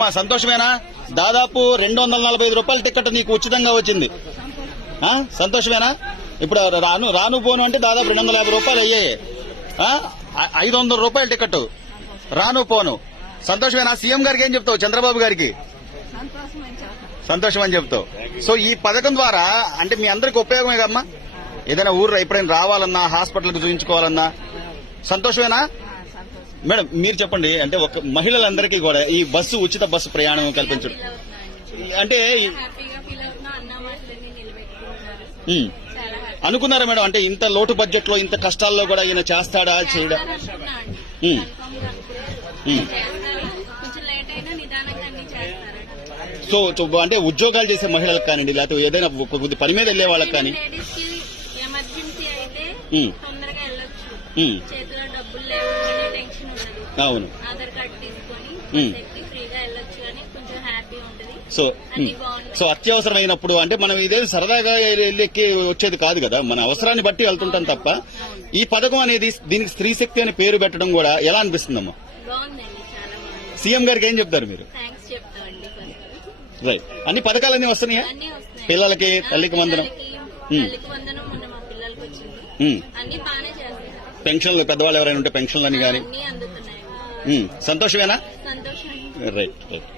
సంతోషమేనా? దాదాపు 245 రూపాయల టికెట్ నీకు ఉచితంగా వచ్చింది. సంతోషమేనా? ఇప్పుడు రాను పోను అంటే దాదాపు 250 రూపాయలు అయ్యాయి. 500 రూపాయల టికెట్ రాను పోను. సంతోషమేనా? సీఎం గారికి ఏం చెప్తావు? చంద్రబాబు గారికి సంతోషం అని చెప్తావు. సో ఈ పథకం ద్వారా అంటే మీ అందరికి ఉపయోగమే కమ్మా. ఏదైనా ఊర్లో ఎప్పుడైనా రావాలన్నా, హాస్పిటల్కి చూపించుకోవాలన్నా సంతోషమేనా? మేడం మీరు చెప్పండి. అంటే ఒక మహిళలందరికీ కూడా ఈ బస్సు ఉచిత బస్సు ప్రయాణం కల్పించడం అంటే అనుకున్నారా మేడం? అంటే ఇంత లోటు బడ్జెట్ లో ఇంత కష్టాల్లో కూడా ఈయన చేస్తాడా చేయడా? సో అంటే ఉద్యోగాలు చేసే మహిళలకు కానివ్వండి, లేకపోతే ఏదైనా కొద్ది పని మీద వెళ్లే వాళ్ళకి కానీ అవును. సో అత్యవసరమైనప్పుడు అంటే మనం ఇదే సరదాగా వెళ్ళెక్కి వచ్చేది కాదు కదా, మన అవసరాన్ని బట్టి వెళ్తుంటాం తప్ప. ఈ పథకం అనేది దీనికి స్త్రీ శక్తి అని పేరు పెట్టడం కూడా ఎలా అనిపిస్తుందమ్మా? సీఎం గారికి ఏం చెప్తారు మీరు? రైట్. అన్ని పథకాలన్నీ వస్తున్నాయా? పిల్లలకి, తల్లికి వందనం, పెన్షన్లు, పెద్దవాళ్ళు ఎవరైనా ఉంటే పెన్షన్లు అని కానీ. సంతోషమేనా? Right right.